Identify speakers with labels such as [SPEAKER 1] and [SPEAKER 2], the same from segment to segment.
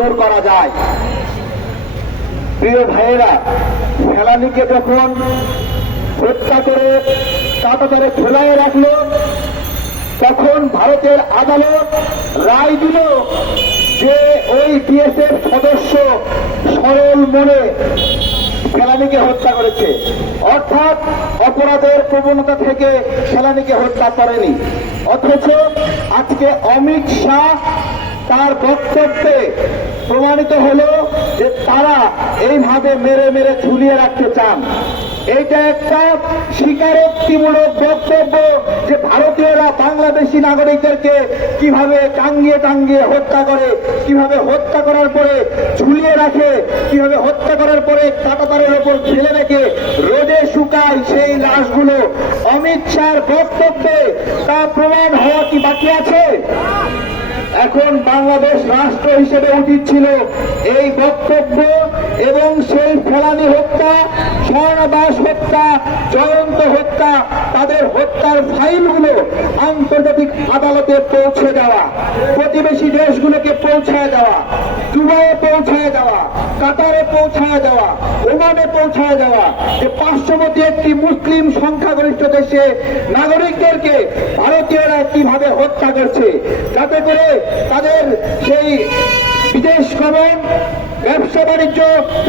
[SPEAKER 1] দূর করা যায়। প্রিয় ভাইয়েরা ফেলানিকে যখন হত্যা করে কাটাতারে ঝোলায় রাখল, তখন ভারতের আদালত রায় দিল যে ওই বিএসএফ সদস্য সরল মনে ফেলানিকে হত্যা করেছে। অর্থাৎ অপরাধের প্রবণতা থেকে ফেলানিকে হত্যা করেনি। অথচ আজকে অমিত শাহ তার বক্তব্যে প্রমাণিত হলো যে তারা এইভাবে মেরে মেরে ঝুলিয়ে রাখতে চান। এইটা একটা স্বীকারোক্তিমূলক বক্তব্য যে ভারতীয়রা বাংলাদেশি নাগরিকদেরকে কীভাবে টাঙ্গিয়ে টাঙ্গিয়ে হত্যা করে, কীভাবে হত্যা করার পরে ঝুলিয়ে রাখে, কীভাবে হত্যা করার পরে কাটাতারের ওপর ফেলে রেখে রোদে শুকায় সেই লাশগুলো। অমিত শাহর বক্তব্যে তা প্রমাণ হওয়া কি বাকি আছে? এখন বাংলাদেশ রাষ্ট্র হিসেবে উচিত ছিল এই বক্তব্য এবং সেই ফেলানি হত্যা স্বর্ণদাস হত্যা, জয়ন্ত হত্যা, তাদের হত্যার ফাইলগুলো আন্তর্জাতিক আদালতে পৌঁছে দেওয়া, প্রতিবেশী দেশগুলোকে পৌঁছায় দেওয়া দুবাইয়ে পৌঁছায় দেওয়া কাতারে পৌঁছায় দেওয়া ওমানে পৌঁছায় দেওয়া যে পার্শ্ববর্তী একটি মুসলিম সংখ্যাগরিষ্ঠ দেশে নাগরিকদেরকে ভারতীয়রা কীভাবে হত্যা করছে, যাতে করে তাদের সেই বিদেশ গমন, ব্যবসা বাণিজ্য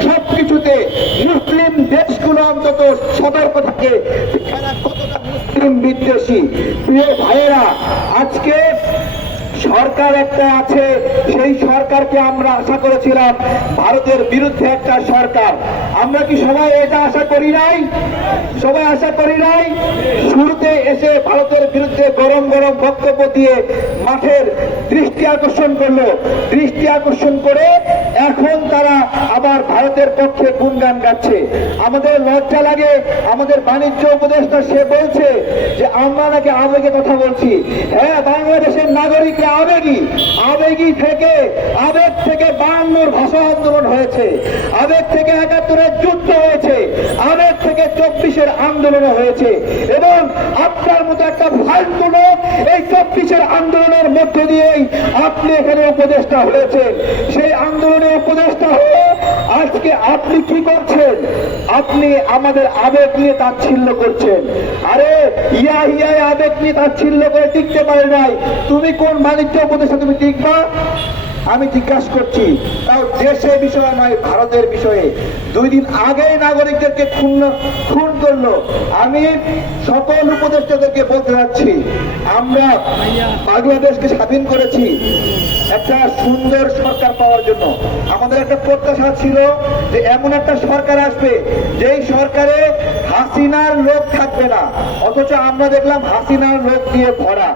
[SPEAKER 1] সবকিছুতে মুসলিম দেশগুলো অন্তত সতর্ক থাকে। মুসলিম বিদ্বেষী? প্রিয় ভাইয়েরা, আজকে সরকার একটা আছে, সেই সরকারকে আমরা আশা করেছিলাম ভারতের বিরুদ্ধে একটা সরকার। আমরা কি সবাই এটা আশা করি নাই? সবাই আশা করি নাই? শুরুতে এসে ভারতের বিরুদ্ধে গরম গরম বক্তব্য দিয়ে মাঠের দৃষ্টি আকর্ষণ করল। দৃষ্টি আকর্ষণ করে এখন তারা আবার ভারতের পক্ষে গুণগান গাচ্ছে। আমাদের লজ্জা লাগে, আমাদের বাণিজ্য উপদেষ্টা সে বলছে যে, আমরা নাকি আবেগে কথা বলছি। হ্যাঁ বাংলাদেশের নাগরিকরা আবেগী। আবেগী থেকে, আবেগ থেকে বায়ান্নর ভাষা আন্দোলন হয়েছে। আবেগ থেকে একাত্তরের যুদ্ধ হয়েছে। আবেগ থেকে চব্বিশের আন্দোলন হয়েছে। এবং আপনার মতো একটা লোক এই চব্বিশের আন্দোলনের মধ্য দিয়েই আপনি এখানে উপদেষ্টা হয়েছে সেই আন্দোলনে উপদেষ্টা হয়ে আজকে আপনি কি করছেন? আপনি আমাদের আবেগ নিয়ে তাচ্ছিল্য করছেন। আরে, ইয়া ইয়া আবেগ নিয়ে তাচ্ছিল্য করে টিকতে পারে নাই। তুমি কোন বাণিজ্য উপদেশে তুমি টিকবা? আমি জিজ্ঞাসা করছি, তাও দেশের বিষয়ে নয়, ভারতের বিষয়ে। দুই দিন আগেই নাগরিকদেরকে খুন খুন করল। আমি সকল উপদেষ্টাদেরকে বলতে যাচ্ছি, আমরা বাংলাদেশকে স্বাধীন করেছি। একটা সুন্দর সরকার পাওয়ার জন্য। আমাদের একটা প্রত্যাশা ছিল যে এমন একটা সরকার আসবে, যেই সরকারে হাসিনার লোক থাকবে না। অথচ আমরা দেখলাম হাসিনার লোক দিয়ে ভরা।